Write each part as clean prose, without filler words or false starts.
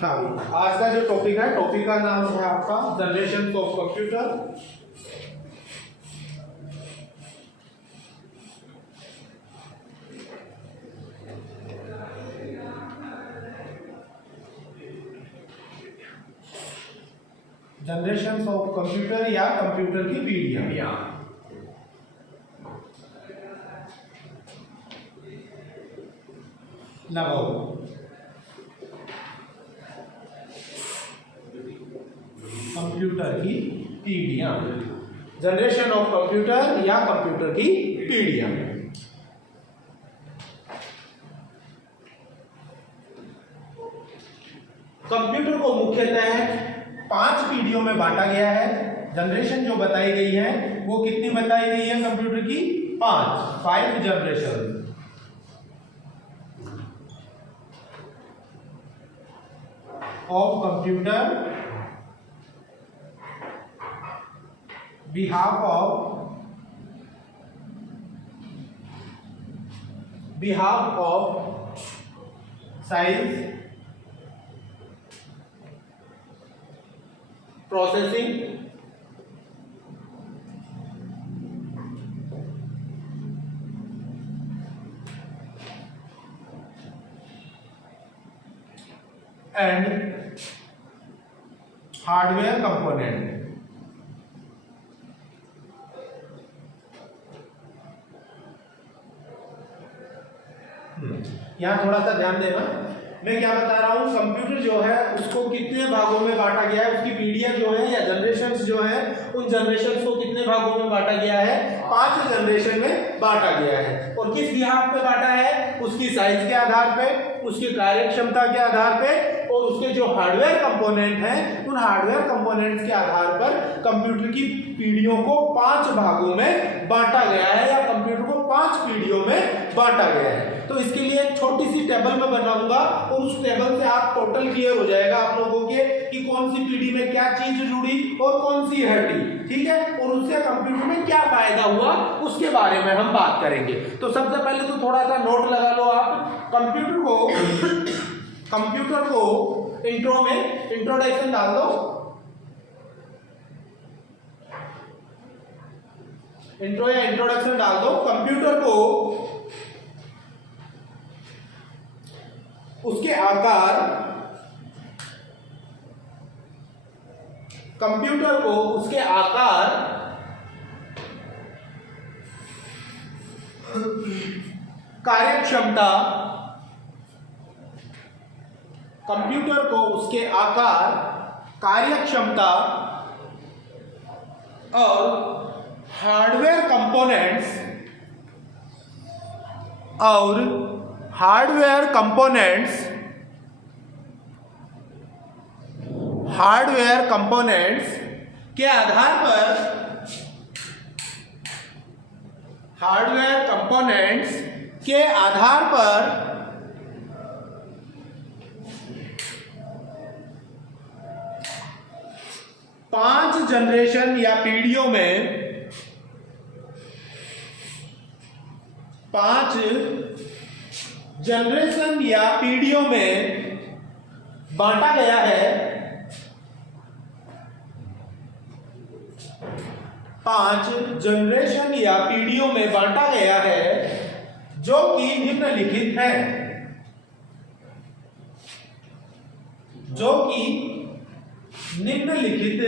हाँ, आज का जो टॉपिक है, टॉपिक का नाम है आपका generation of computer. Generation of computer या कंप्यूटर की पीढ़ियां। लगाओ कंप्यूटर की पीढ़ियां, जनरेशन ऑफ कंप्यूटर या कंप्यूटर की पीढ़ियां। कंप्यूटर को मुख्यतः 5 पीढ़ियों में बांटा गया है। जनरेशन जो बताई गई है वो कितनी बताई गई है कंप्यूटर की? 5 generation of computer behalf of science, processing, and hardware component। यहाँ थोड़ा सा ध्यान देना, मैं क्या बता रहा हूँ, कंप्यूटर जो है उसको कितने भागों में बांटा गया है, उसकी पीढ़ियां जो है या जनरेशन्स जो है उन जनरेशन्स को कितने भागों में बांटा गया है? 5 जनरेशन में बांटा गया है। और किस बिहाफ पे बांटा है? उसकी साइज के आधार पे, उसकी कार्य क्षमता के आधार पे और उसके जो हार्डवेयर कंपोनेंट हैं उन हार्डवेयर कंपोनेंट्स के आधार पर कंप्यूटर की पीढ़ियों को 5 भागों में बांटा गया है या कंप्यूटर को 5 पीढ़ियों में बांटा गया है। तो इसके लिए एक छोटी सी टेबल में बनाऊंगा और उस टेबल से आप टोटल क्लियर हो जाएगा आप लोगों के कि कौन सी पीढ़ी में क्या चीज जुड़ी और कौन सी हटी, ठीक है, और उससे कंप्यूटर में क्या फायदा हुआ उसके बारे में हम बात करेंगे। तो सबसे पहले तो थोड़ा सा नोट लगा लो आप, कंप्यूटर को इंट्रो में इंट्रोडक्शन डाल दो, इंट्रो या इंट्रोडक्शन डाल दो। कंप्यूटर को उसके आकार, कंप्यूटर को उसके आकार, कार्यक्षमता, कंप्यूटर को उसके आकार, कार्यक्षमता और हार्डवेयर कंपोनेंट्स के आधार पर 5 जनरेशन या पीढ़ियों में 5 जनरेशन या पीढ़ियों में बांटा गया है। 5 जनरेशन या पीढ़ियों में बांटा गया है जो कि निम्नलिखित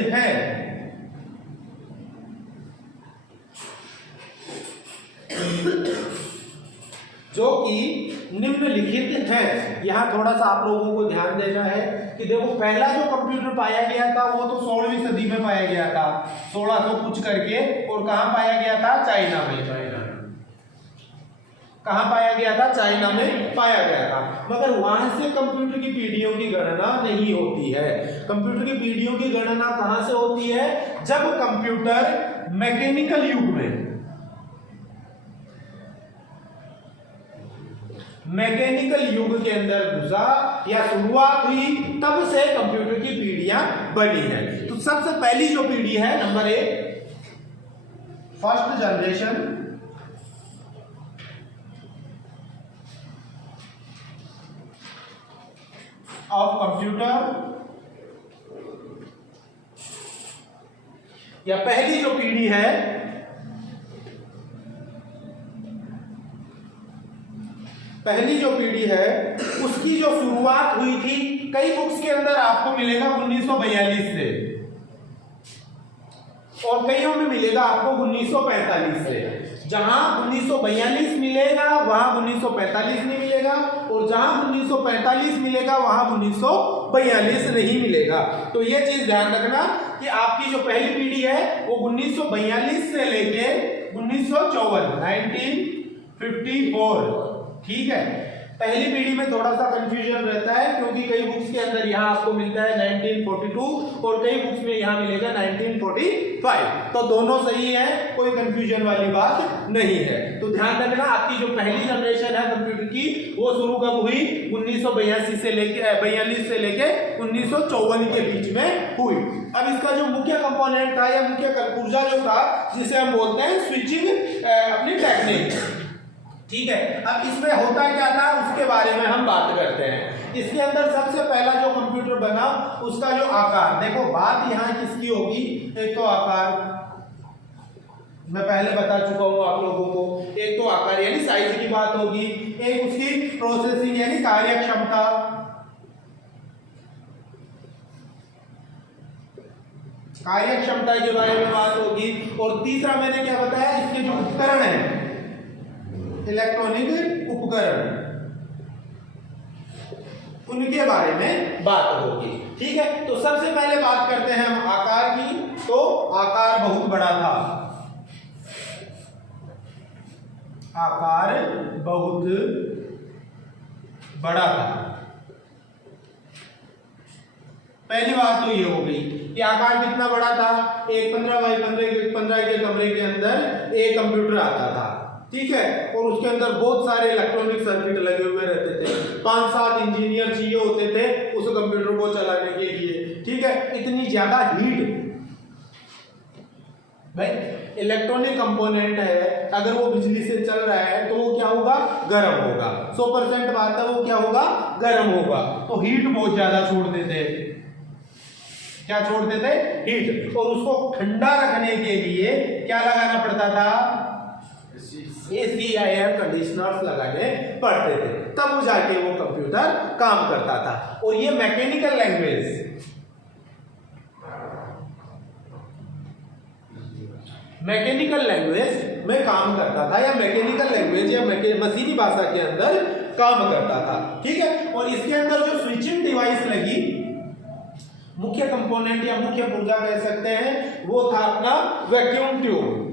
है, यहां थोड़ा सा आप लोगों को ध्यान देना है कि देखो पहला जो कंप्यूटर पाया गया था वो तो 16वीं सदी में पाया गया था, 1600 कुछ करके, और कहां पाया गया था? चाइना में। कहां पाया गया था? चाइना में पाया गया था। मगर वहां से कंप्यूटर की पीढ़ियों की गणना नहीं होती है। कंप्यूटर की पीढ़ियों की गणना कहां से होती है? जब कंप्यूटर मैकेनिकल युग में, मैकेनिकल युग के अंदर घुसा या शुरुआत हुई, तब से कंप्यूटर की पीढ़ियां बनी है। तो सबसे पहली जो पीढ़ी है number 1, first generation of computer, या पहली जो पीढ़ी है, पहली जो पीढ़ी है उसकी जो शुरुआत हुई थी, कई बुक्स के अंदर आपको मिलेगा 1942 से, और कईयों में मिलेगा आपको 1945 से। जहां 1942 मिलेगा वहां 1945 नहीं मिलेगा, और जहां 1945 मिलेगा वहां 1942 नहीं मिलेगा। तो ये चीज ध्यान रखना कि आपकी जो पहली पीढ़ी है वो 1942 से लेके 1954 1954, ठीक है। पहली पीढ़ी में थोड़ा सा कंफ्यूजन रहता है क्योंकि कई बुक्स के अंदर यहाँ आपको मिलता है 1942 और कई बुक्स में यहाँ मिलेगा 1945, तो दोनों सही है, कोई कंफ्यूजन वाली बात नहीं है। तो ध्यान रखना आपकी जो पहली जनरेशन है कंप्यूटर की वो शुरू कब हुई, 1942 से लेके 42 से लेके 1954 के बीच में हुई। अब इसका जो मुख्य कंपोनेंट था या मुख्य पुर्जा जो था जिसे हम बोलते हैं स्विचिंग अपनी टेक्निक, ठीक है। अब इसमें होता क्या था उसके बारे में हम बात करते हैं। इसके अंदर सबसे पहला जो कंप्यूटर बना उसका जो आकार, देखो बात यहाँ किसकी होगी, एक तो आकार मैं पहले बता चुका हूँ आप लोगों को, एक तो आकार यानी साइज की बात होगी, एक उसकी प्रोसेसिंग यानी कार्य क्षमता, कार्य क्षमता के बारे में बात होगी, और तीसरा मैंने क्या बताया, इसके जो उपकरण है इलेक्ट्रॉनिक उपकरण, उनके बारे में बात होगी, ठीक है। तो सबसे पहले बात करते हैं हम आकार की, तो आकार बहुत बड़ा था, आकार बहुत बड़ा था। पहली बात तो ये हो गई कि आकार कितना बड़ा था, एक 15 बाई 15 के कमरे के अंदर एक कंप्यूटर आता था, ठीक है, और उसके अंदर बहुत सारे इलेक्ट्रॉनिक सर्किट लगे हुए रहते थे, 5-7 इंजीनियर चाहिए होते थे उस कंप्यूटर को चलाने के लिए, ठीक है। इतनी ज्यादा हीट, भाई इलेक्ट्रॉनिक कंपोनेंट है, अगर वो बिजली से चल रहा है तो वो क्या होगा, गर्म होगा, 100% बात है, वो क्या होगा, गर्म होगा। तो हीट बहुत ज्यादा छोड़ते थे, क्या छोड़ते थे, हीट, और उसको ठंडा रखने के लिए क्या लगाना पड़ता था, एसी या एयर कंडीशनर्स लगाने पड़ते थे, तब वो जाके वो कंप्यूटर काम करता था। और ये मैकेनिकल लैंग्वेज, मैकेनिकल लैंग्वेज में काम करता था, या मैकेनिकल लैंग्वेज या मशीनी भाषा के अंदर काम करता था, ठीक है। और इसके अंदर जो स्विचिंग डिवाइस लगी, मुख्य कंपोनेंट या मुख्य पुर्जा कह सकते हैं, वो था अपना वैक्यूम ट्यूब।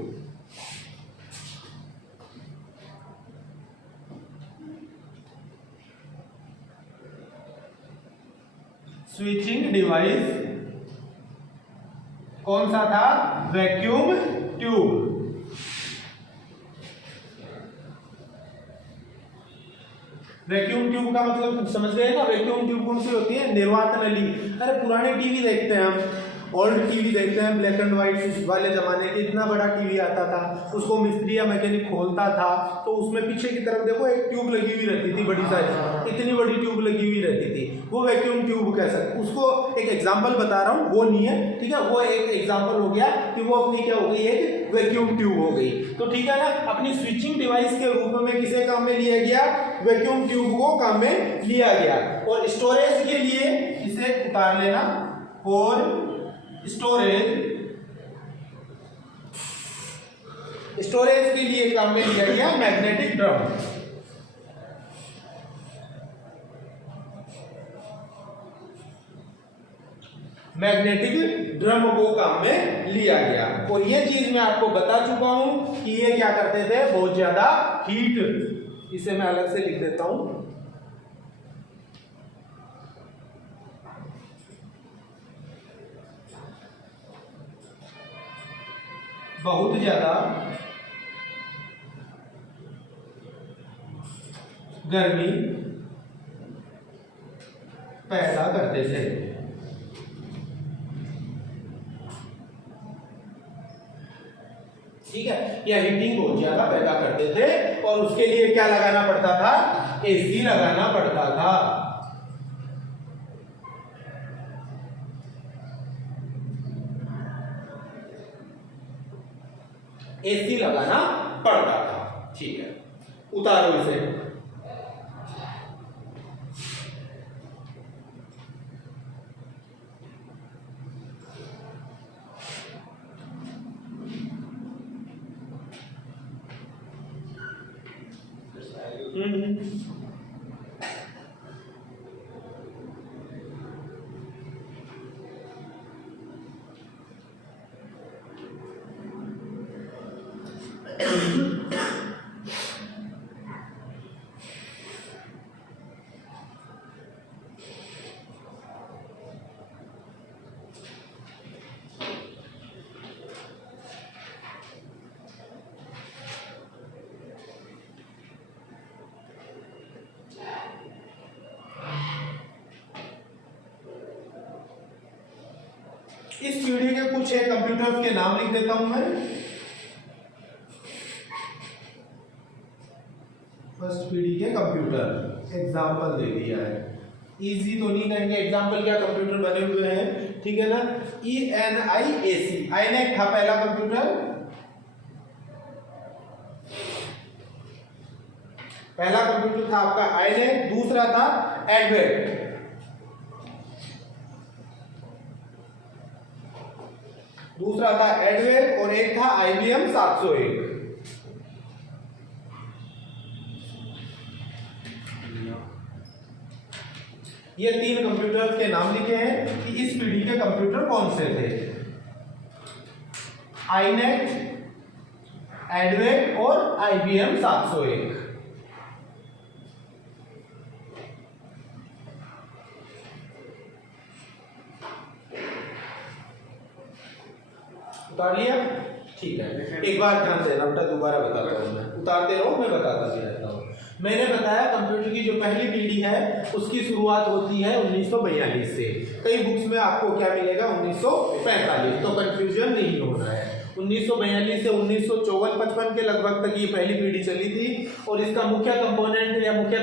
स्विचिंग डिवाइस कौन सा था, वैक्यूम ट्यूब। वैक्यूम ट्यूब का मतलब समझ गए ना, वैक्यूम ट्यूब कौन सी होती है, निर्वात नली। अरे पुराने टीवी देखते हैं हम, ओल्ड टीवी देखते हैं, ब्लैक एंड व्हाइट वाले जमाने के, इतना बड़ा टीवी आता था, उसको मिस्त्री या मैकेनिक खोलता था तो उसमें पीछे की तरफ देखो एक ट्यूब लगी हुई रहती थी, बड़ी साइज, इतनी बड़ी ट्यूब लगी हुई रहती थी, वो वैक्यूम ट्यूब कह सकते। उसको एक एग्जाम्पल बता रहा हूँ, वो नहीं है, ठीक है, वो एक एग्जाम्पल हो गया कि वो अपनी क्या हो गई, एक वैक्यूम ट्यूब हो गई। तो ठीक है ना, अपनी स्विचिंग डिवाइस के रूप में किसे काम में लिया गया, वैक्यूम ट्यूब को काम में लिया गया। और स्टोरेज के लिए इसे उतार लेना, और स्टोरेज के लिए काम में लिया गया मैग्नेटिक ड्रम। मैग्नेटिक ड्रम को काम में लिया गया। और ये चीज मैं आपको बता चुका हूं कि ये क्या करते थे, बहुत ज्यादा हीट, इसे मैं अलग से लिख देता हूं, बहुत ज्यादा गर्मी पैदा करते थे। ठीक है, या हीटिंग बहुत ज्यादा पैदा करते थे, और उसके लिए क्या लगाना पड़ता था, एसी लगाना पड़ता था। एसी लगाना पड़ता था। ठीक है, उतारो इसे। इस पीढ़ी के कुछ एक कंप्यूटर्स के नाम लिख देता हूं मैं। फर्स्ट पीढ़ी के कंप्यूटर एग्जाम्पल दे दिया है, इजी तो नहीं कहेंगे, एग्जाम्पल क्या कंप्यूटर बने हुए हैं, ठीक है ना। ENIAC आईनेक था पहला कंप्यूटर, पहला कंप्यूटर था आपका आईनेक, दूसरा था एडवेट, दूसरा था एडवेट और एक था IBM 701। ये तीन कंप्यूटर्स के नाम लिखे हैं कि इस पीढ़ी के कंप्यूटर कौन से थे, आईनेक, एडवेट और IBM 701। उतार लिया, ठीक है। एक बार ध्यान देना बेटा, दोबारा बताता हूँ मैं, उतारते रहो, मैं बताता भी रहता हूँ। मैंने बताया कंप्यूटर की जो पहली पीढ़ी है उसकी शुरुआत होती है 1942 से। कई बुक्स में आपको क्या मिलेगा 1945, तो कंफ्यूजन नहीं होना है। 1942 से 1954-55 के लगभग तक ये पहली पीढ़ी चली थी और इसका मुख्य कंपोनेंट या मुख्य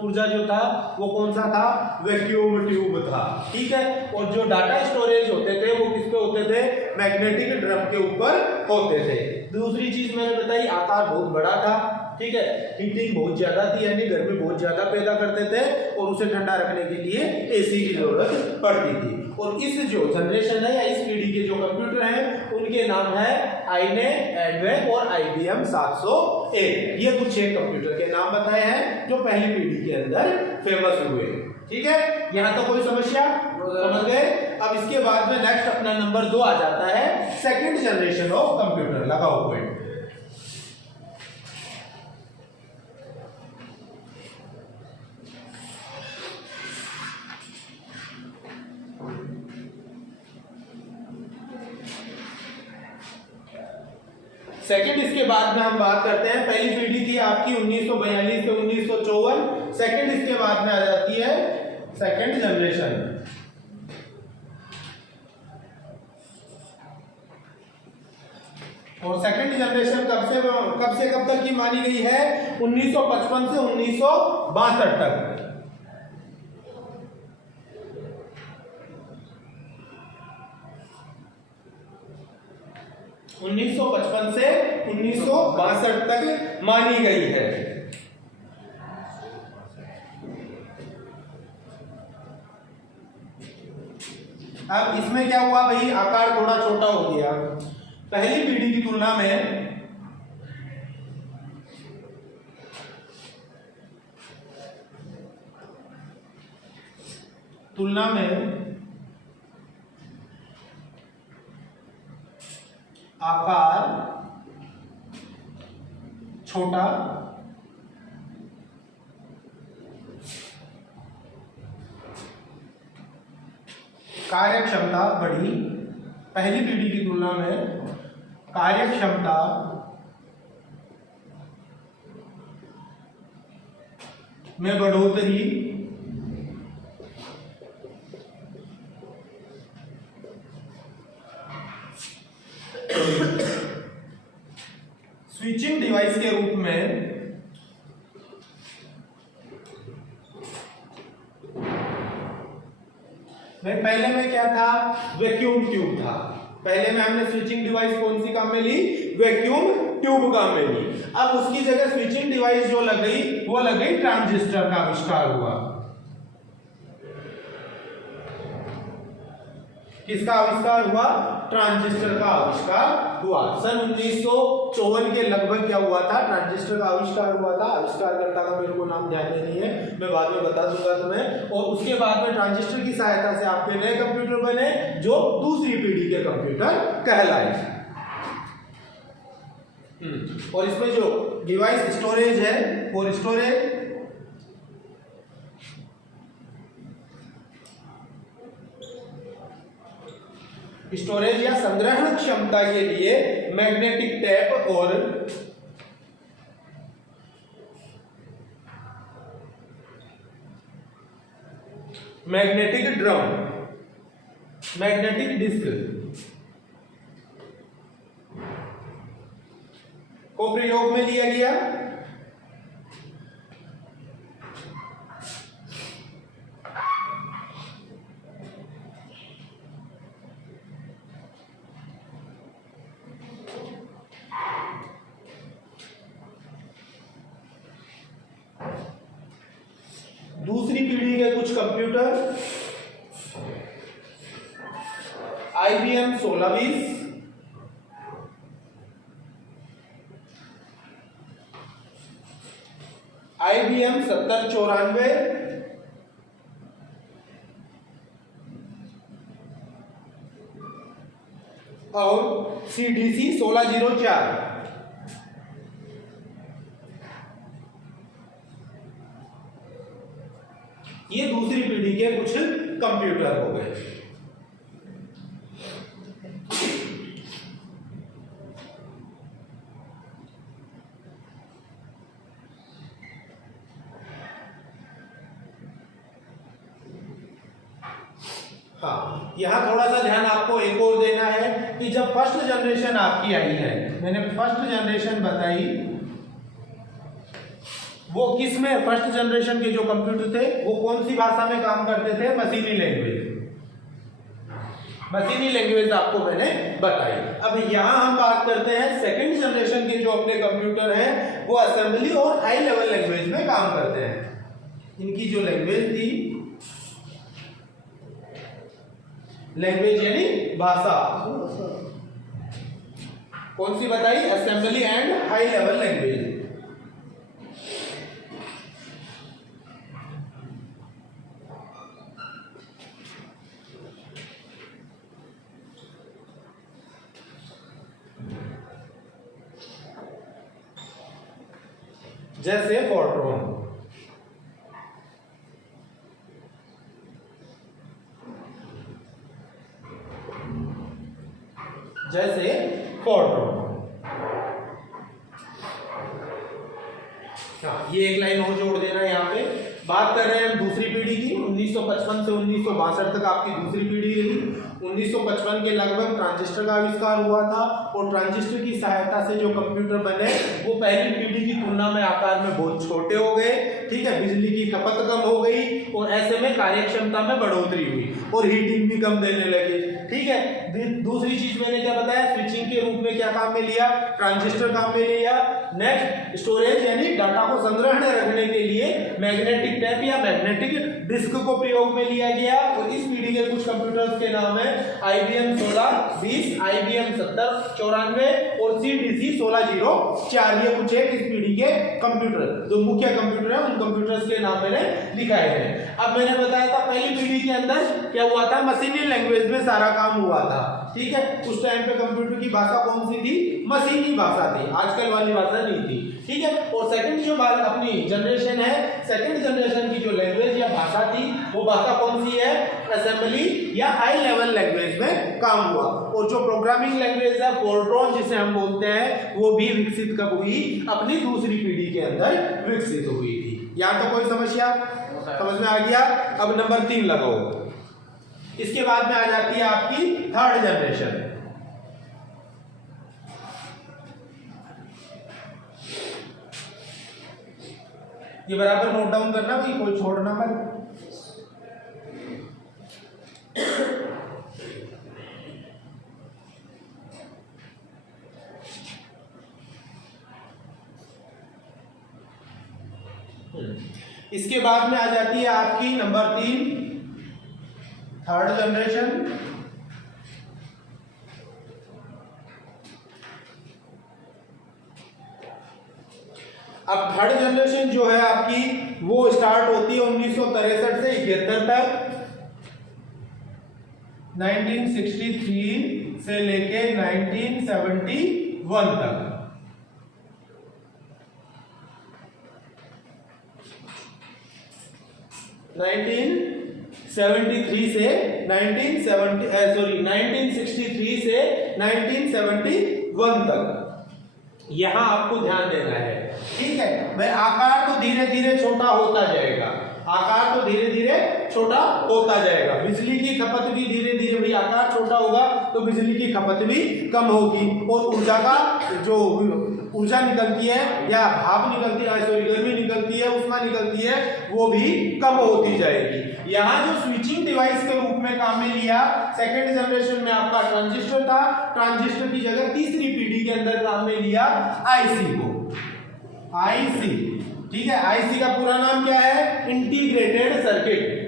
पुर्जा जो था वो कौन सा था, वैक्यूम ट्यूब था, ठीक है। और जो डाटा स्टोरेज होते थे वो किस पे होते थे, मैग्नेटिक ड्रम के ऊपर होते थे। दूसरी चीज मैंने बताई, आकार बहुत बड़ा था, ठीक है। हीटिंग बहुत ज्यादा थी, यानी गर्मी बहुत ज्यादा पैदा करते थे और उसे ठंडा रखने के लिए एसी की जरूरत पड़ती थी। और इस जो जनरेशन है या इस पीढ़ी के जो कंप्यूटर हैं उनके नाम है आईनेक, एडवेट और IBM 701। ये कुछ एक कंप्यूटर के नाम बताए हैं जो पहली पीढ़ी के अंदर फेमस हुए, ठीक है। यहाँ तो कोई समस्या समझ गए। अब इसके बाद में नेक्स्ट अपना नंबर 2 आ जाता है, सेकंड जनरेशन ऑफ कंप्यूटर। लगाओ पॉइंट। सेकंड, इसके बाद में हम बात करते हैं, पहली पीढ़ी थी आपकी 1942 से 1954, सेकंड इसके बाद में आ जाती है सेकंड जनरेशन। और सेकंड जनरेशन कब से कब तक की मानी गई है, 1955 से 1962 तक। 1955 से 1962 तक मानी गई है। अब इसमें क्या हुआ भाई, आकार थोड़ा छोटा हो गया पहली पीढ़ी की तुलना में आकार छोटा, कार्यक्षमता बढ़ी। पहली पीढ़ी की तुलना में कार्यक्षमता में बढ़ोतरी, स्विचिंग डिवाइस के रूप में पहले में क्या था, वैक्यूम ट्यूब था। पहले में हमने स्विचिंग डिवाइस कौन सी काम में ली, वैक्यूम ट्यूब काम में ली। अब उसकी जगह स्विचिंग डिवाइस जो लग गई वो लग गई ट्रांजिस्टर का आविष्कार हुआ। किसका आविष्कार हुआ, ट्रांजिस्टर का आविष्कार हुआ। सन 1954 के लगभग क्या हुआ था, ट्रांजिस्टर का आविष्कार हुआ था। आविष्कारकर्ता का मेरे को नाम ध्यान में नहीं है, मैं बाद में बता दूंगा तुम्हें। और उसके बाद में ट्रांजिस्टर की सहायता से आपके नए कंप्यूटर बने जो दूसरी पीढ़ी के कंप्यूटर कहलाए। और इसमें जो डिवाइस स्टोरेज है और स्टोरेज या संग्रहण क्षमता के लिए मैग्नेटिक टेप और मैग्नेटिक ड्रम, मैग्नेटिक डिस्क को प्रयोग में लिया गया। दूसरी पीढ़ी के कुछ कंप्यूटर IBM 1620, IBM 7094 और CDC 1604 ये दूसरी पीढ़ी के कुछ कंप्यूटर हो गए। हाँ, यहाँ थोड़ा सा ध्यान आपको एक और देना है कि जब फर्स्ट जनरेशन आपकी आई है, मैंने फर्स्ट जनरेशन बताई, वो किस में, फर्स्ट जनरेशन के जो कंप्यूटर थे वो कौन सी भाषा में काम करते थे, मशीनी लैंग्वेज। मशीनी लैंग्वेज आपको मैंने बताई। अब यहाँ हम बात करते हैं सेकंड जनरेशन के जो अपने कंप्यूटर हैं वो असेंबली और हाई लेवल लैंग्वेज में काम करते हैं। इनकी जो लैंग्वेज थी, लैंग्वेज यानी भाषा, कौन सी बताई, assembly and high level language. जैसे फोर्ट्रॉन, जैसे फोर्ट्रॉन। ये एक लाइन और जोड़ देना है यहाँ पे। बात कर रहे हैं हम दूसरी पीढ़ी की। 1955 से 1962 तक आपकी दूसरी पीढ़ी रही। 1955 के लगभग ट्रांजिस्टर का आविष्कार हुआ था और ट्रांजिस्टर की सहायता से जो कंप्यूटर बने वो पहली पीढ़ी की तुलना में आकार में बहुत छोटे हो गए। ठीक है, बिजली की खपत कम हो गई और ऐसे में कार्यक्षमता में बढ़ोतरी हुई और हीटिंग भी कम देने लगे। ठीक है, दूसरी चीज मैंने क्या बताया, स्विचिंग के रूप में क्या काम में लिया, ट्रांजिस्टर काम में लिया। नेक्स्ट, स्टोरेज यानी डाटा को संग्रहण रखने के लिए मैग्नेटिक टेप या मैग्नेटिक डिस्क को प्रयोग में लिया गया। और इस पीढ़ी के कुछ कंप्यूटर्स के नाम है IBM 1620, IBM 7094 और CDC 1604। ये कुछ है इस पीढ़ी के कंप्यूटर, जो मुख्य कंप्यूटर है उन कंप्यूटर्स के नाम मैंने लिखाए हैं। अब मैंने बताया था पहली पीढ़ी के अंदर क्या हुआ था, मशीनी लैंग्वेज में सारा काम हुआ था। ठीक है, उस टाइम पे कंप्यूटर की भाषा कौन सी थी, मशीनी भाषा थी, आजकल वाली भाषा नहीं थी। ठीक है, और सेकंड जो बात अपनी जनरेशन है, सेकंड जनरेशन की जो लैंग्वेज या भाषा थी वो भाषा कौन सी है, असेंबली या हाई लेवल लैंग्वेज में काम हुआ। और जो प्रोग्रामिंग लैंग्वेज है फोर्ट्रॉन जिसे हम बोलते हैं, वो भी विकसित कब हुई, अपनी दूसरी पीढ़ी के अंदर विकसित हुई थी। यहाँ तो कोई समस्या समझ में आ गया। अब नंबर 3 लगाओ। इसके बाद में आ जाती है आपकी थर्ड जनरेशन। ये बराबर नोट डाउन करना भाई, कोई छोड़ना मत। इसके बाद में आ जाती है आपकी नंबर 3 थर्ड जनरेशन। अब थर्ड जनरेशन जो है आपकी वो स्टार्ट होती है 1963 से 71 तक, 1963 से लेके 1971 तक। नाइनटीन 1963 से 1971 तक यहां आपको ध्यान देना है। ठीक है भाई, आकार तो धीरे धीरे छोटा होता जाएगा, आकार तो धीरे धीरे छोटा होता जाएगा। बिजली की खपत भी धीरे धीरे, भाई आकार छोटा होगा तो बिजली की खपत भी कम होगी और ऊर्जा का जो ऊर्जा निकलती है या भाप निकलती है, सॉरी गर्मी निकलती है, उष्मा निकलती है, वो भी कम होती जाएगी। यहाँ जो स्विचिंग डिवाइस के रूप में काम में लिया सेकेंड जनरेशन में आपका ट्रांजिस्टर था, ट्रांजिस्टर की जगह तीसरी पीढ़ी के अंदर काम में लिया आईसी को, आईसी। ठीक है, आईसी का पूरा नाम क्या है? Integrated circuit.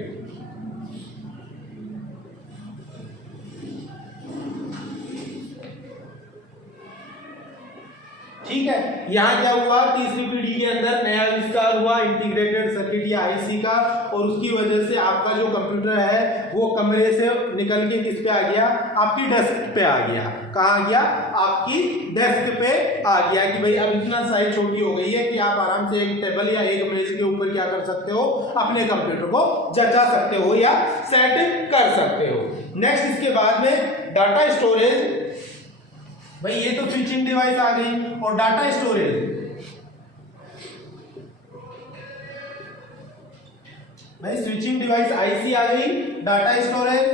ठीक है, यहां क्या हुआ, तीसरी पीढ़ी के अंदर नया आविष्कार हुआ इंटीग्रेटेड सर्किट या आईसी का, और उसकी वजह से आपका जो कंप्यूटर है वो कमरे से निकल के किस पे आ गया? आपकी डेस्क पे आ गया। कहाँ गया? आपकी डेस्क पे आ गया कि भाई अब इतना साइज छोटी हो गई है कि आप आराम से एक टेबल या एक मेज के ऊपर क्या कर सकते हो? अपने कंप्यूटर को जचा सकते हो या सेट कर सकते हो। नेक्स्ट इसके बाद में डाटा स्टोरेज। भाई ये तो स्विचिंग डिवाइस आ गई, और डाटा स्टोरेज, भाई स्विचिंग डिवाइस आईसी आ गई, डाटा स्टोरेज,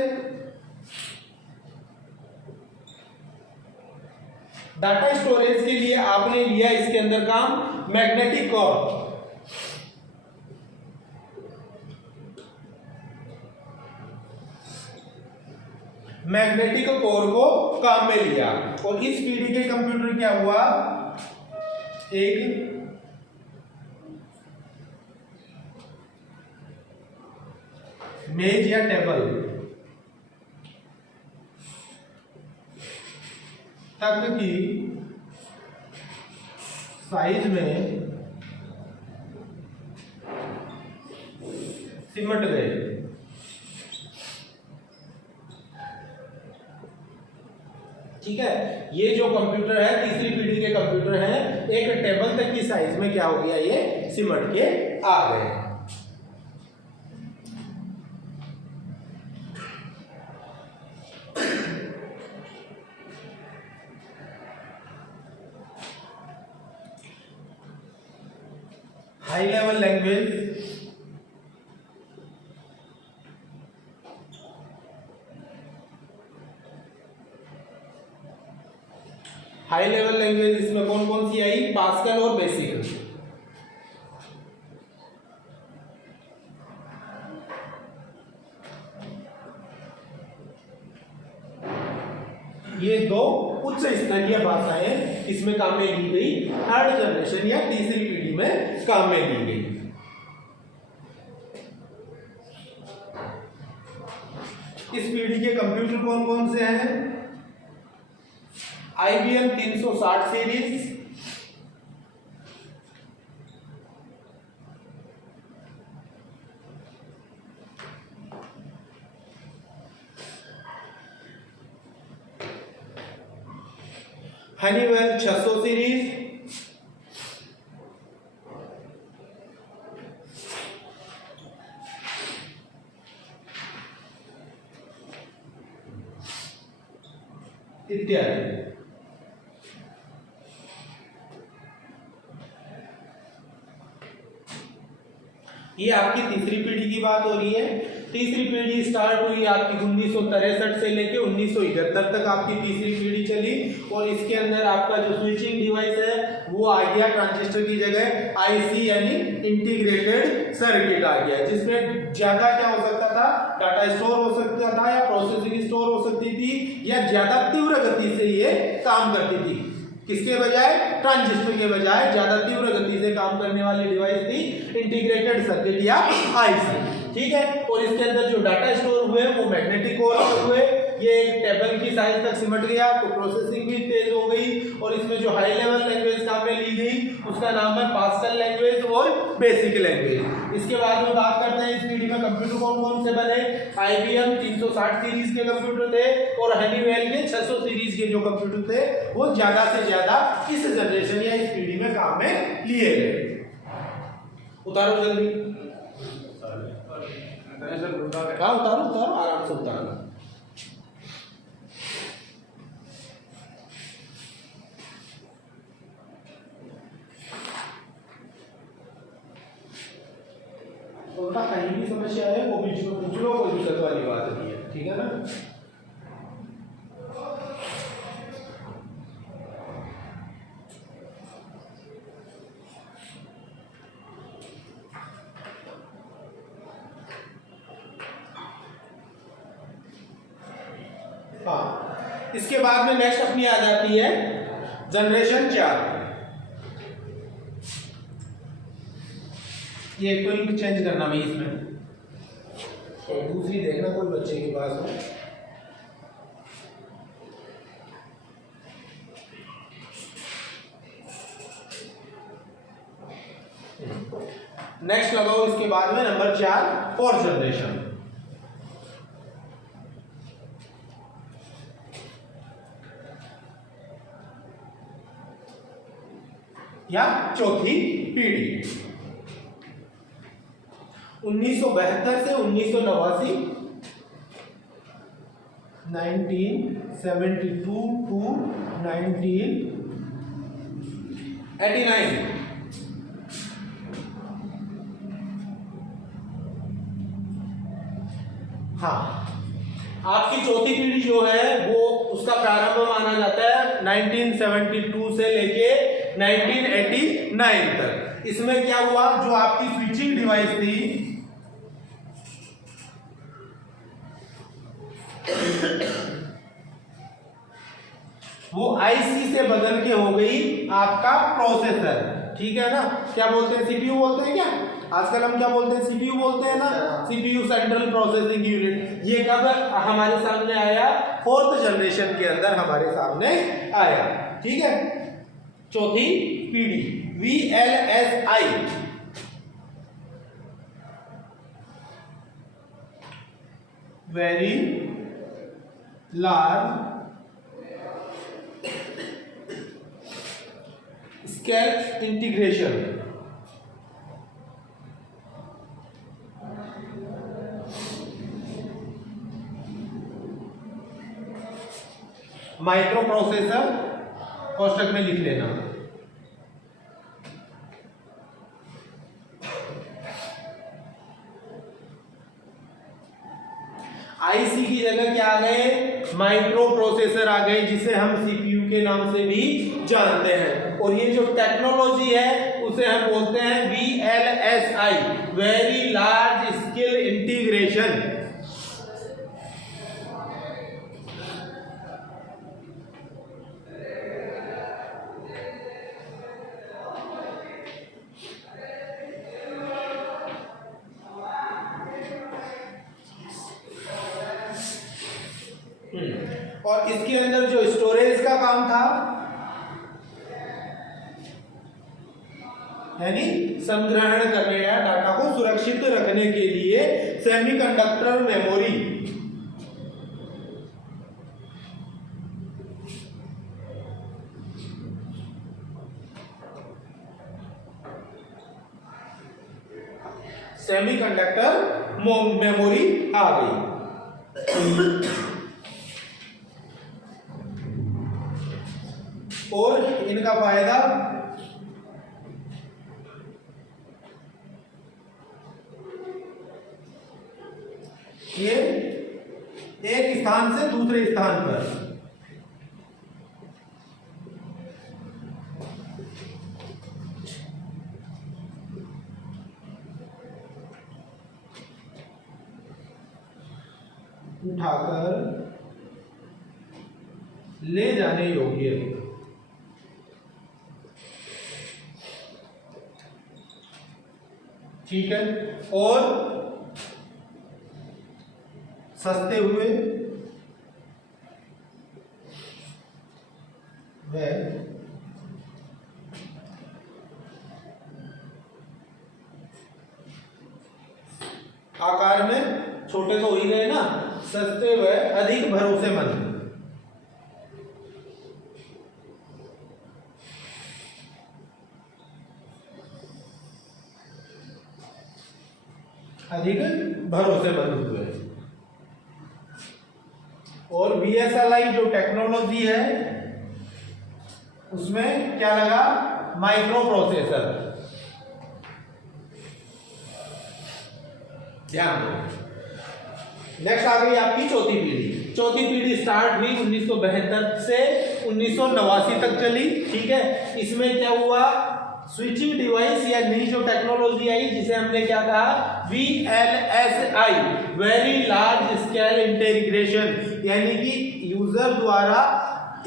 डाटा स्टोरेज के लिए आपने लिया इसके अंदर काम मैग्नेटिक कोर। मैग्नेटिक कोर को काम में लिया, और इस पीढ़ी के कंप्यूटर क्या हुआ? एक मेज या टेबल तक की साइज में सिमट गए। ठीक है, ये जो कंप्यूटर है तीसरी पीढ़ी के कंप्यूटर है, एक टेबल तक की साइज में क्या हो गया? ये सिमट के आ गए। High level language, high level language इसमें कौन कौन सी आई? पास्कल और बेसिक। ये दो उच्च स्तरीय भाषाएं इसमें काम में ली गई, थर्ड जनरेशन या तीसरी पीढ़ी में काम में ली गई। इस पीढ़ी के कंप्यूटर कौन कौन से हैं? IBM 360 सीरीज, हनीवेल 600 सीरीज, इत्यादि। ये आपकी तीसरी पीढ़ी की बात हो रही है। तीसरी पीढ़ी स्टार्ट हुई आपकी 1963 से लेके 1971 तक आपकी तीसरी पीढ़ी चली, और इसके अंदर आपका जो स्विचिंग डिवाइस है वो आ गया ट्रांजिस्टर की जगह आईसी यानी इंटीग्रेटेड सर्किट आ गया, जिसमें ज्यादा क्या हो सकता था? डाटा स्टोर हो सकता था या प्रोसेसिंग स्टोर हो सकती थी, या ज्यादा तीव्र गति से ये काम करती थी। किसके बजाय? ट्रांजिस्टर के बजाय ज्यादा तीव्र गति से काम करने वाली डिवाइस थी इंटीग्रेटेड सर्किट या आईसी, ठीक है। और इसके अंदर जो डाटा स्टोर हुए वो मैग्नेटिक कोर हुए, ये एक टेबल की साइज तक सिमट गया तो प्रोसेसिंग भी तेज हो गई। और इसमें जो हाई लेवल लैंग्वेज काम में ली गई उसका नाम है पास्कल लैंग्वेज और बेसिक लैंग्वेज। इसके बाद में बात करते हैं इस पीढ़ी में कंप्यूटर कौन कौन से बने। IBM 360 सीरीज के कंप्यूटर थे और हनीवेल के 600 सीरीज के जो कंप्यूटर थे वो ज्यादा से ज्यादा इस जनरेशन या इस पीढ़ी में काम में लिए गए। उतारो जल्दी, उतारो उतारो आराम से उतारो। उनका कहीं भी समस्या है वो बीच में पूछ लो, कोई दिक्कत वाली बात नहीं है, ठीक है ना। हाँ, इसके बाद में नेक्स्ट अपनी आ जाती है जनरेशन 4। ये कोई चेंज करना भाई इसमें, तो दूसरी देखना कोई बच्चे के पास हो। नेक्स्ट लगाओ इसके बाद में नंबर 4 फोर्थ जनरेशन या चौथी पीढ़ी। 1972 से 1989, 1972 टू 1989। हाँ, आपकी चौथी पीढ़ी जो है वो उसका प्रारंभ माना जाता है 1972 से लेके 1989 तक। इसमें क्या हुआ, जो आपकी स्विचिंग डिवाइस थी वो आईसी से बदल के हो गई आपका प्रोसेसर, ठीक है ना। क्या बोलते हैं, सीपीयू बोलते हैं क्या आजकल, हम क्या बोलते हैं, सीपीयू बोलते हैं ना, सीपीयू सेंट्रल प्रोसेसिंग यूनिट। ये कब हमारे सामने आया, फोर्थ जनरेशन के अंदर हमारे सामने आया, ठीक है। चौथी पीढ़ी VLSI, very large scale integration. Microprocessor कोष्टक में लिख लेना। आईसी की जगह क्या आ गए, माइक्रो प्रोसेसर आ गए, जिसे हम सीपीयू के नाम से भी जानते हैं। और ये जो टेक्नोलॉजी है उसे हम बोलते हैं VLSI, very large scale integration. और इसके अंदर जो स्टोरेज का काम था, यानी संग्रहण करने या डाटा को सुरक्षित रखने के लिए सेमीकंडक्टर मेमोरी, सेमीकंडक्टर मेमोरी आ गई। और इनका फायदा, ये एक स्थान से दूसरे स्थान पर उठाकर ले जाने योग्य ठीक है, और सस्ते हुए व आकार में छोटे तो हो ही गए ना, सस्ते व अधिक भरोसेमंद। अधिक भरोसेमंद हुए। और VSLI जो टेक्नोलॉजी है उसमें क्या लगा, माइक्रो प्रोसेसर। ध्यान दो। नेक्स्ट आ गई आपकी चौथी पीढ़ी। चौथी पीढ़ी स्टार्ट हुई 1972 से 1989 तक चली। ठीक है, इसमें क्या हुआ, स्विचिंग डिवाइस या नई जो टेक्नोलॉजी आई जिसे हमने क्या कहा, VLSI, very large scale integration, यानी कि यूजर द्वारा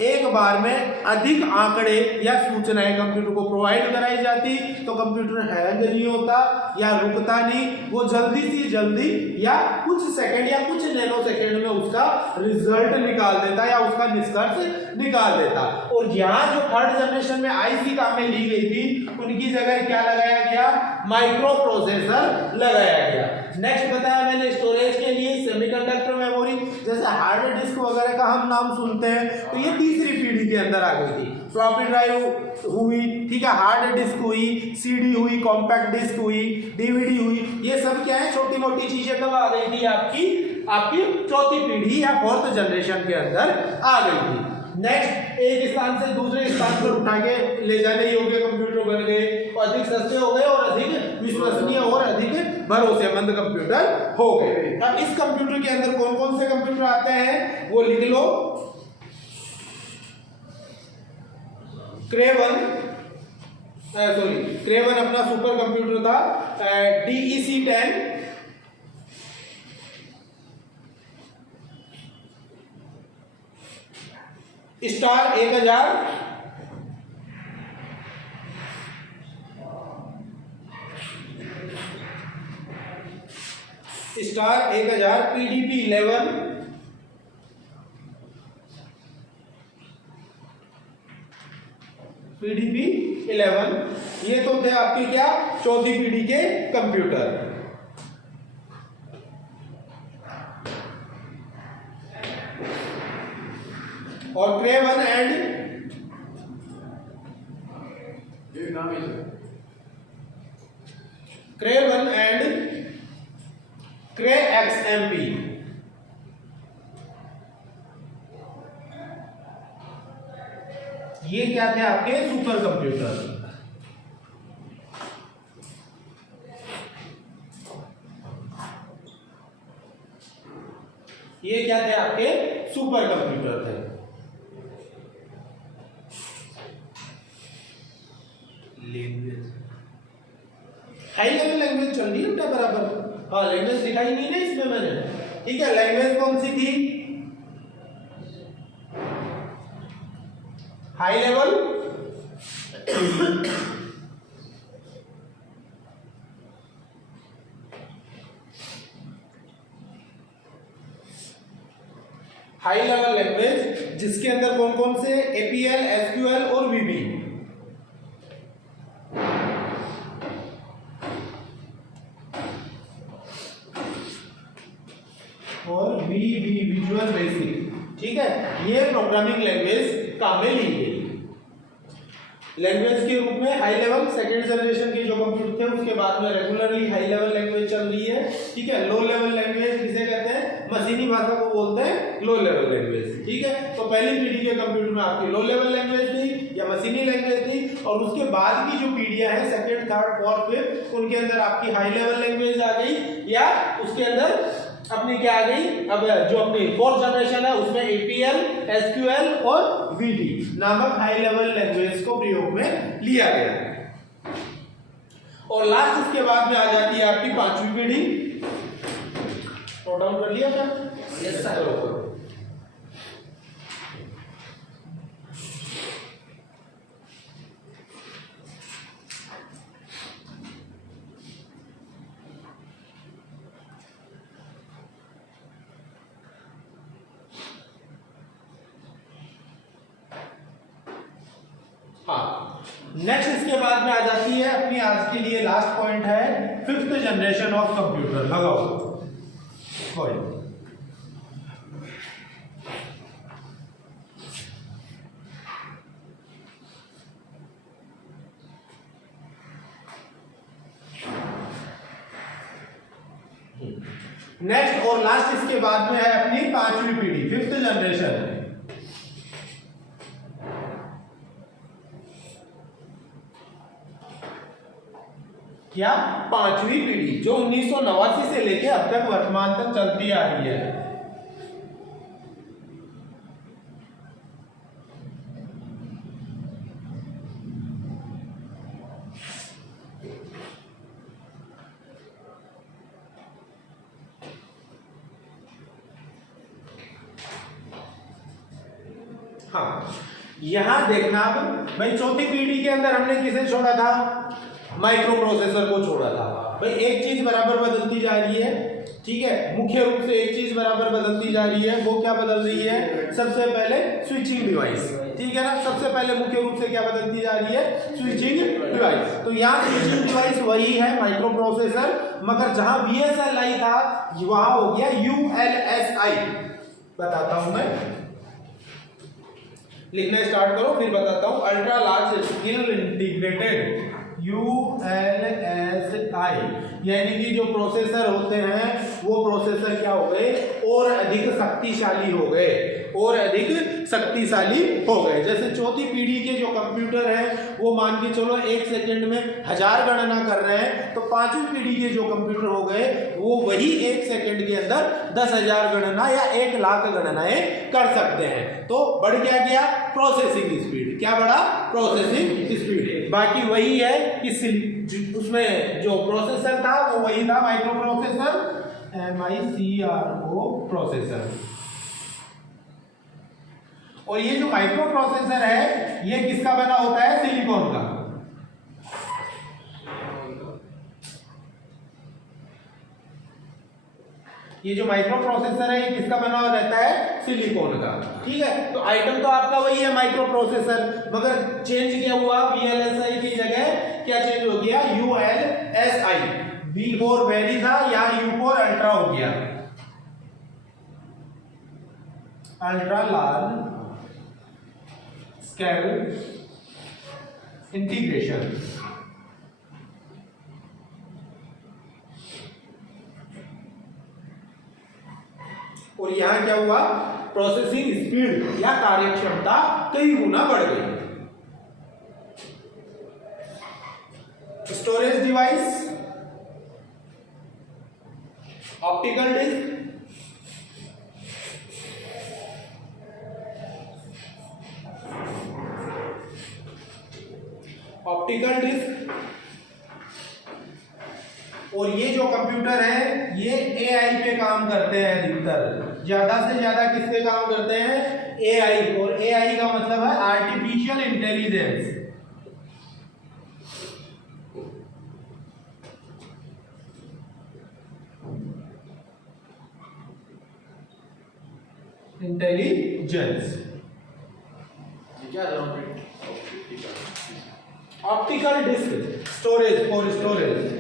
एक बार में अधिक आंकड़े या सूचनाएं कंप्यूटर को प्रोवाइड कराई जाती, तो कंप्यूटर हैंग नहीं होता या रुकता नहीं, वो जल्दी से जल्दी या कुछ सेकंड या कुछ नैनो सेकंड में उसका रिजल्ट निकाल देता या उसका निष्कर्ष निकाल देता। और यहाँ जो थर्ड जनरेशन में IC काम में ली गई थी, उनकी जगह क्या लगाया गया, माइक्रो प्रोसेसर लगाया गया। नेक्स्ट बताया मैंने स्टोरेज के लिए सेमीकंडक्टर मेमोरी, जैसे हार्ड डिस्क वगैरह का हम नाम सुनते हैं, तो ये तीसरी पीढ़ी के अंदर आ गई थी। फ्लॉपी ड्राइव हुई, ठीक है, हार्ड डिस्क हुई, CD हुई, कॉम्पैक्ट डिस्क हुई, DVD हुई, ये सब क्या है, छोटी मोटी चीजें कब आ गई थी, आपकी चौथी पीढ़ी या फोर्थ जनरेशन के अंदर आ गई थी। नेक्स्ट, एक स्थान से दूसरे स्थान पर उठा के ले जाने योग्य कंप्यूटर बन गए, अधिक सस्ते हो गए और अधिक विश्वसनीय और अधिक भरोसेमंद कंप्यूटर हो गए। अब इस कंप्यूटर के अंदर कौन कौन से कंप्यूटर आते हैं वो लिख लो। क्रेवन अपना सुपर कंप्यूटर था, DEC-10, star 1000, star 1000, PDP-11, PDP-11, ये तो थे आपके क्या, चौथी पीढ़ी के कंप्यूटर। और क्रेवन एंड क्रे XMP, ये क्या थे आपके सुपर कंप्यूटर। ये क्या थे आपके सुपर कंप्यूटर थे। लैंग्वेज, हाई लेवल लैंग्वेज चल रही है बेटा बराबर। हाँ, लैंग्वेज दिखाई नहीं ना इसमें मैंने, ठीक है। लैंग्वेज कौन सी थी, high level, high level language जिसके अंदर कौन कौन से, APL, SQL और VB। और VB विजुअल बेसिक, ठीक है, ये प्रोग्रामिंग लैंग्वेज काम में ली गई। लैंग्वेज के रूप में हाई लेवल सेकेंड जनरेशन के जो कंप्यूटर थे उसके बाद में रेगुलरली हाई लेवल लैंग्वेज चल रही है, ठीक है। लो लेवल लैंग्वेज किसे कहते हैं, मशीनी भाषा को बोलते हैं लो लेवल लैंग्वेज, ठीक है। तो पहली पीढ़ी के कंप्यूटर में आपकी लो लेवल लैंग्वेज थी या मशीनी लैंग्वेज थी, और उसके बाद की जो पीढ़ियां हैं सेकेंड, थर्ड, फोर्थ, फिफ्थ, उनके अंदर आपकी हाई लेवल लैंग्वेज आ गई, या उसके अंदर अपनी क्या आ गई, अब जो अपनी फोर्थ जनरेशन है उसमें APL, SQL और VB नामक हाई लेवल लैंग्वेज को प्रयोग में लिया गया। और लास्ट इसके बाद में आ जाती है आपकी पांचवी पीढ़ी। नोट डाउन कर लिया था? Yes sir. नेक्स्ट इसके बाद में आ जाती है अपनी आज के लिए लास्ट पॉइंट है 5th जनरेशन ऑफ कंप्यूटर। लगाओ पॉइंट। नेक्स्ट और लास्ट इसके बाद में है अपनी 5वीं पीढ़ी, 5th जनरेशन। क्या? 5वीं पीढ़ी, जो 1989 से लेके अब तक वर्तमान तक चलती आ रही है। हाँ, यहां देखना अब भाई 4थी पीढ़ी के अंदर हमने किसे छोड़ा था? माइक्रो प्रोसेसर को छोड़ा था। भाई एक चीज बराबर बदलती जा रही है, ठीक है, मुख्य रूप से एक चीज बराबर बदलती जा रही है। वो क्या बदल रही है? सबसे पहले स्विचिंग डिवाइस, ठीक है ना। सबसे पहले मुख्य रूप से क्या बदलती जा रही है? Switching device. तो यहाँ स्विचिंग डिवाइस वही है माइक्रो प्रोसेसर, मगर जहां VSLI था वहां हो गया ULSI। बताता हूं मैं, लिखना स्टार्ट करो फिर बताता हूं। Ultra large scale integrated ULSI, यानी कि जो प्रोसेसर होते हैं वो प्रोसेसर क्या हो गए? और अधिक शक्तिशाली हो गए, और अधिक शक्तिशाली हो गए। जैसे 4थी पीढ़ी के जो कंप्यूटर हैं वो मान के चलो 1 सेकंड में 1000 गणना कर रहे हैं, तो 5वीं पीढ़ी के जो कंप्यूटर हो गए वो वही 1 सेकंड के अंदर 10,000 गणना या 1 लाख गणनाएं कर सकते हैं। तो बढ़ क्या गया? Processing speed. क्या बढ़ा? Processing speed. बाकी वही है कि उसमें जो प्रोसेसर था वो वही था, माइक्रो प्रोसेसर, MICRO प्रोसेसर। और ये जो माइक्रो प्रोसेसर है ये किसका बना होता है? सिलिकॉन का। ये जो माइक्रो प्रोसेसर है ये किसका बना हुआ रहता है? सिलिकॉन का, ठीक है। तो आइटम तो आपका वही है माइक्रो प्रोसेसर, मगर चेंज क्या हुआ? VLSI की जगह क्या चेंज हो गया? ULSI। V फॉर वेरी था, यहाँ U फॉर अल्ट्रा हो गया, अल्ट्रा लार्ज स्केल इंटीग्रेशन। और यहां क्या हुआ? प्रोसेसिंग स्पीड या कार्यक्षमता कई गुना बढ़ गई। Storage device, optical disc, optical disc. और ये जो कंप्यूटर है ये AI पे काम करते हैं अधिकतर, ज्यादा से ज्यादा किस पे काम करते हैं? AI। और AI का मतलब है आर्टिफिशियल इंटेलिजेंस। इंटेलिजेंस क्या? Optical disk storage, for storage.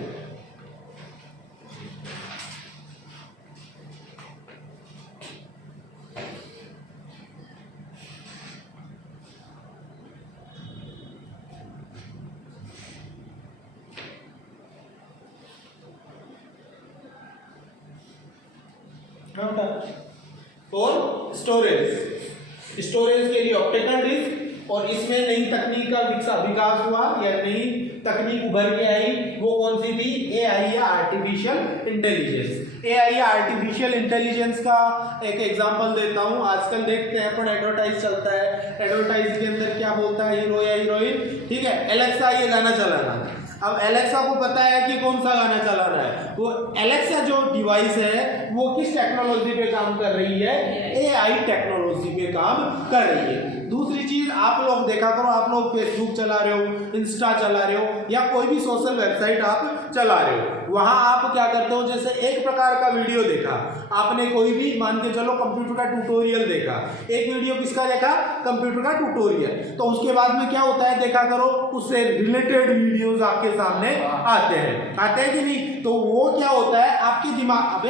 और स्टोरेज के लिए ऑप्टिकल डिस्क। और इसमें नई तकनीक का विकास हुआ या नई तकनीक उभर के आई, वो कौन सी थी? AI या आर्टिफिशियल इंटेलिजेंस। AI या आर्टिफिशियल इंटेलिजेंस का एक एग्जांपल देता हूं। आजकल देखते हैं अपन एडवर्टाइज चलता है, एडवर्टाइज के अंदर क्या बोलता है हीरो या हीरोइन? ठीक है, एलेक्सा ये गाना चलाना। अब एलेक्सा को पता है कि कौन सा गाना चलाना है। वो एलेक्सा जो डिवाइस है वो किस टेक्नोलॉजी पे काम कर रही है? AI टेक्नोलॉजी पे काम कर रही है। दूसरी चीज आप लोग देखा करो, आप लोग फेसबुक चला रहे हो, इंस्टा चला रहे हो या कोई भी सोशल वेबसाइट आप चला रहे हो, वहां आप क्या करते हो, जैसे एक प्रकार का वीडियो देखा आपने, कोई भी मान के चलो कंप्यूटर का ट्यूटोरियल देखा, एक वीडियो किसका देखा, कंप्यूटर का ट्यूटोरियल, तो उसके बाद में क्या होता है देखा करो, उससे रिलेटेड वीडियोस आपके सामने आते हैं कि नहीं, तो वो क्या होता है आपके दिमाग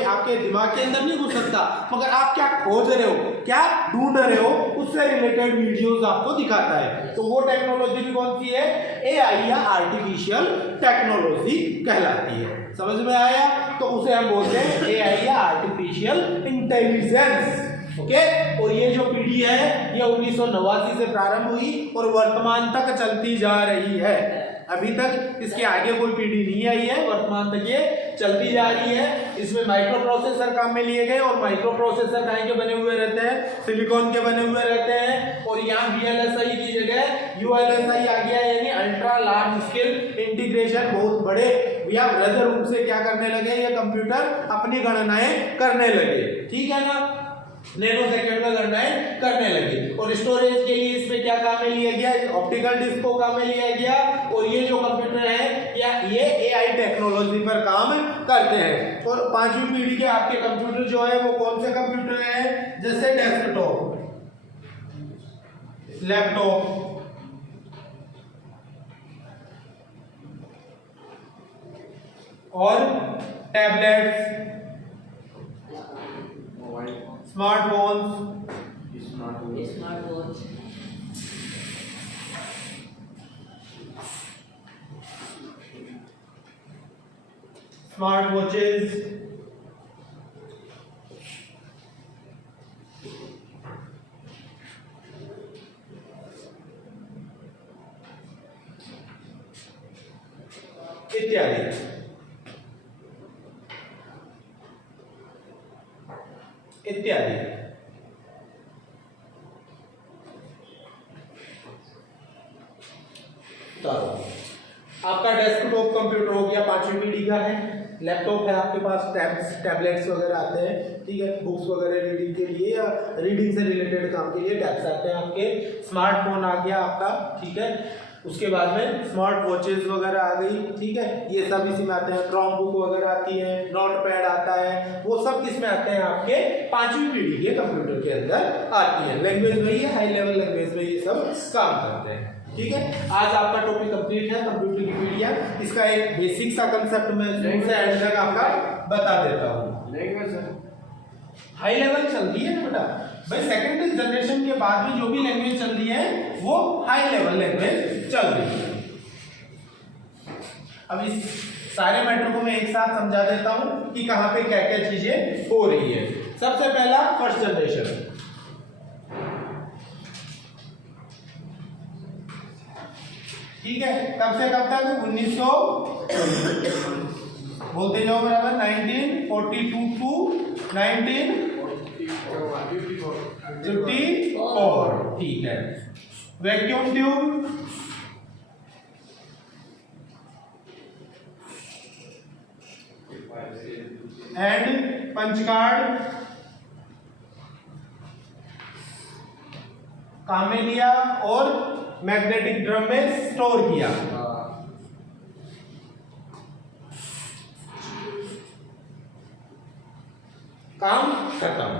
के अंदर नहीं घुस सकता, मगर आप क्या खोज रहे हो, क्या ढूंढ रहे हो, उससे रिलेटेड वीडियोस आपको दिखाता है। तो वो टेक्नोलॉजी भी कौन सी है, एआई या आर्टिफिशियल टेक्नोलॉजी कहलाती है। समझ में आया, तो उसे हम बोलते हैं एआई या आर्टिफिशियल इंटेलिजेंस। ओके, और ये जो पीढ़ी है ये 1989 से प्रारंभ हुई और वर्तमान तक चलती जा रही है। अभी तक इसके आगे कोई पीढ़ी नहीं आई है, वर्तमान तक ये चलती जा रही है। इसमें माइक्रो प्रोसेसर काम में लिए गए, और माइक्रो प्रोसेसर काहे के बने हुए रहते हैं, सिलिकॉन के बने हुए रहते हैं, और यहाँ VLSI की जगह ULSI आ गया, यानी अल्ट्रा लार्ज स्केल इंटीग्रेशन। बहुत बड़े या वृहद रूप से क्या करने लगे, ये कंप्यूटर अपनी गणनाएं करने लगे, ठीक है ना, नैनो सेकंड में गणनाएं करने लगे। और स्टोरेज के लिए इसमें क्या काम में लिया गया, ऑप्टिकल डिस्क को काम में लिया गया, और ये जो कंप्यूटर है या ये एआई टेक्नोलॉजी पर काम करते हैं। और पांचवी पीढ़ी के आपके कंप्यूटर जो है वो कौन से कंप्यूटर है, जैसे डेस्कटॉप, लैपटॉप, और टैबलेट्स, स्मार्टफोन्स, स्मार्ट वॉचेस, इत्यादि इत्यादि। तो आपका डेस्कटॉप कंप्यूटर हो गया, पांचवी पीढ़ी का है। लैपटॉप है आपके पास, टैबलेट्स वगैरह आते हैं, ठीक है, बुक्स वगैरह रीडिंग के लिए या रीडिंग से रिलेटेड काम के लिए टैब्स आते हैं आपके। स्मार्टफोन आ गया आपका, ठीक है, उसके बाद में स्मार्ट वॉचेस वगैरह आ गई, ठीक है, ये सब इसी में आते हैं। क्रॉम बुक वगैरह आती है, नोट पैड आता है, वो सब किसमें आते हैं, आपके पांचवी पीढ़ी के कंप्यूटर के अंदर आती है। लैंग्वेज वही है, हाई लेवल लैंग्वेज में ये सब काम करते हैं, ठीक है। आज आपका टॉपिक कंप्लीट है, कंप्यूटर की पीढ़ियां। इसका एक बेसिक सा कंसेप्ट मैं शुरू से एंड तक आपका बता देता हूँ। लैंग्वेज हाई लेवल चलती है ना बेटा भाई, सेकंड जनरेशन के बाद भी जो भी लैंग्वेज चल रही है वो हाई लेवल लैंग्वेज चल रही है। अब इस सारे मैटर को मैं एक साथ समझा देता हूं कि कहां पे क्या क्या चीजें हो रही है। सबसे पहला फर्स्ट जनरेशन, ठीक है, कब से कब तक, 1900 बोलते जाओ बराबर, 1942 टू 1954, ठीक है। Vacuum tube, and punch card काम में लिया और मैग्नेटिक ड्रम में स्टोर किया। काम खत्म,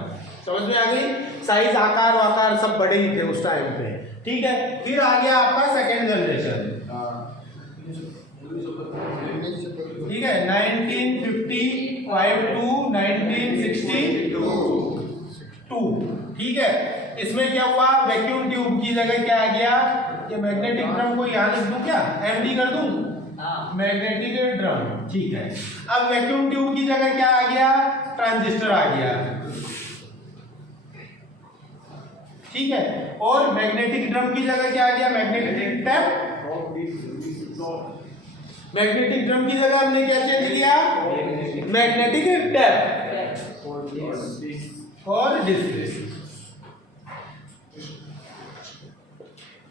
समझ में आ गई। साइज आकार वाकार सब बड़े ही थे उस टाइम पे, ठीक है। फिर आ गया आपका सेकेंड जनरेशन, ठीक है, 1955 टू 1962, ठीक है। इसमें क्या हुआ, वैक्यूम ट्यूब की जगह क्या आ गया, ये मैग्नेटिक ड्रम को यहां लिख दूं, क्या एमडी कर दूं, मैग्नेटिक ड्रम, ठीक है। अब वैक्यूम ट्यूब की जगह क्या आ गया, ट्रांजिस्टर आ गया, ठीक है। और मैग्नेटिक ड्रम की जगह क्या आ गया, मैग्नेटिक टैप। मैग्नेटिक ड्रम की जगह हमने क्या चेंज किया, मैग्नेटिक टैप और डिस्क,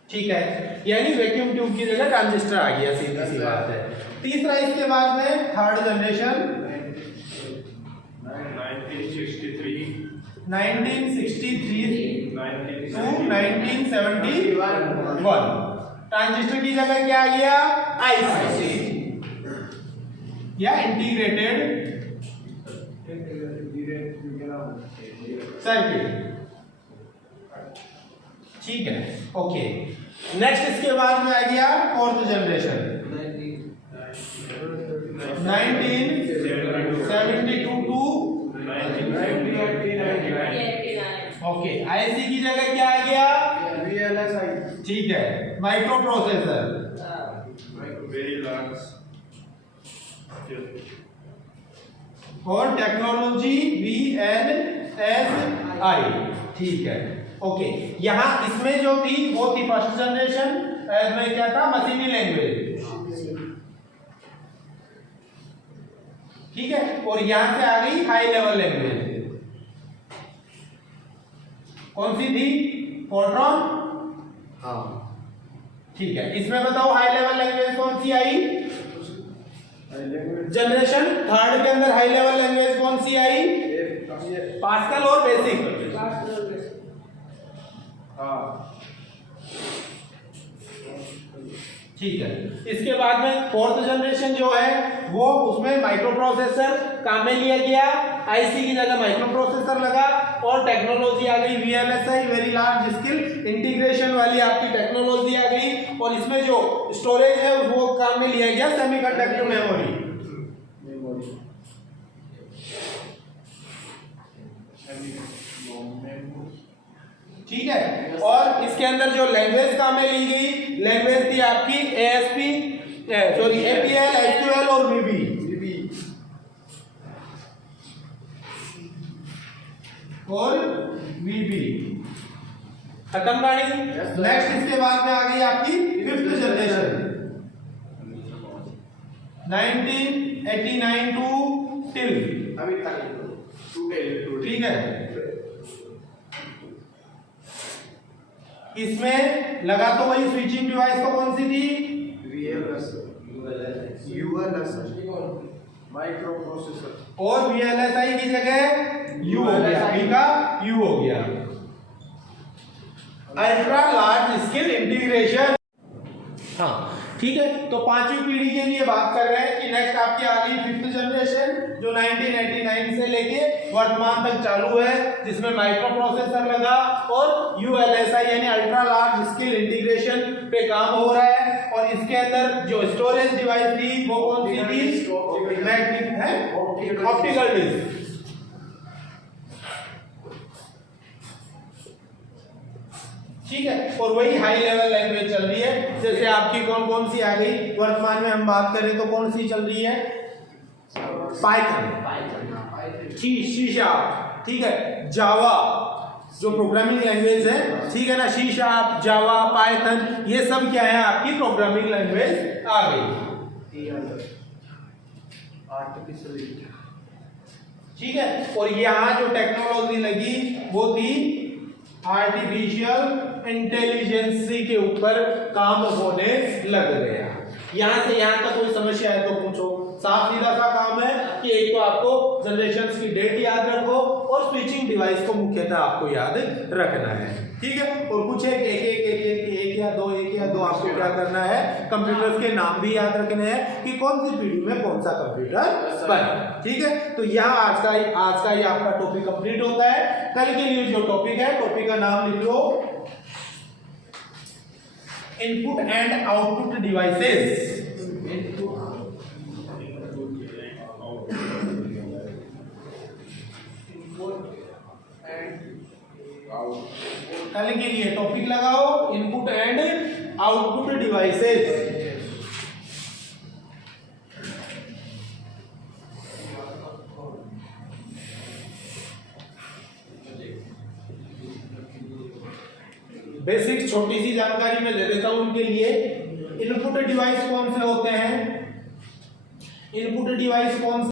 ठीक है। यानी वैक्यूम ट्यूब की जगह ट्रांजिस्टर आ गया, सीधी सी बात है। तीसरा इसके बाद में थर्ड जनरेशन, 1963 1963 to 1971। ट्रांजिस्टर की जगह क्या आ गया? आईसी या इंटीग्रेटेड सर्किट। ठीक है, ओके। नेक्स्ट इसके बाद में आ गया fourth generation 1972 to 1989। Okay, IC की जगह क्या आ गया? VLSI। ठीक है, माइक्रो प्रोसेसर और टेक्नोलॉजी VLSI। ठीक है, ओके। यहां इसमें जो थी वो थी फर्स्ट जनरेशन में क्या था? मशीनी लैंग्वेज। ठीक है, और यहां से आ गई हाई लेवल लैंग्वेज। कौन सी थी? फोर्ट्रॉन। हाँ, ठीक है। इसमें बताओ हाई लेवल लैंग्वेज कौन सी आई? जनरेशन थर्ड के अंदर हाई लेवल लैंग्वेज कौन सी आई? पास्कल और बेसिक। हाँ, ठीक है। इसके बाद में फोर्थ जनरेशन जो है वो उसमें माइक्रो प्रोसेसर काम में लिया गया। आईसी की जगह माइक्रो प्रोसेसर लगा और टेक्नोलॉजी आ गई VLSI, very large scale integration वाली आपकी टेक्नोलॉजी आ गई। और इसमें जो स्टोरेज है वो काम में लिया गया सेमीकंडक्टर मेमोरी। ठीक है, और इसके अंदर जो लैंग्वेज काम में ली गई लैंग्वेज थी आपकी APL, SQL और VB। खत्म कहानी। नेक्स्ट इसके बाद में आ गई आपकी फिफ्थ जनरेशन 1989 टू टिल। ठीक है, इसमें लगा तो वही स्विचिंग डिवाइस तो कौन सी थी? Micro processor. और VLSI की जगह U हो गया, B का U हो गया, अल्ट्रा लार्ज स्केल इंटीग्रेशन। हाँ, ठीक है। तो पांचवी पीढ़ी के लिए बात कर रहे हैं कि नेक्स्ट आपकी आ गई फिफ्थ जनरेशन जो 1989 से लेके वर्तमान तक चालू है, जिसमें माइक्रो प्रोसेसर लगा और ULSI यानी अल्ट्रा लार्ज स्केल इंटीग्रेशन पे काम हो रहा है। और इसके अंदर जो स्टोरेज डिवाइस थी वो कौन सी थी? Optical disc. ठीक है, और वही हाई लेवल लैंग्वेज चल रही है। जैसे आपकी कौन कौन सी आ गई वर्तमान में हम बात करें तो कौन सी चल रही है? Python, C sharp. ठीक है, जावा जो प्रोग्रामिंग लैंग्वेज है, ठीक है ना, सी शार्प, जावा, पाइथन, ये सब क्या है आपकी प्रोग्रामिंग लैंग्वेज आ गई। ठीक है, और यहाँ जो टेक्नोलॉजी लगी वो थी आर्टिफिशियल इंटेलिजेंस के ऊपर काम होने लग गया। यहां से यहां तक कोई समस्या है तो पूछो। साफ सीधा सा काम है कि एक तो आपको जनरेशंस की डेट याद रखो और स्विचिंग डिवाइस को मुख्यतः आपको याद रखना है। ठीक है, और कुछ एक या दो आपको क्या करना है? कंप्यूटर्स के नाम भी याद रखने हैं कि कौन सी पीढ़ी में कौन सा कंप्यूटर बना। ठीक है, तो यहाँ आज का ही आपका टॉपिक कंप्लीट होता है। कल के लिए जो टॉपिक है, टॉपिक का नाम लिख लो इनपुट एंड आउटपुट डिवाइसेस। कल के लिए टॉपिक लगाओ input and output devices. Basic छोटी सी जानकारी मैं दे देता हूं उनके लिए। इनपुट डिवाइस कौन से होते हैं? इनपुट डिवाइस कौन से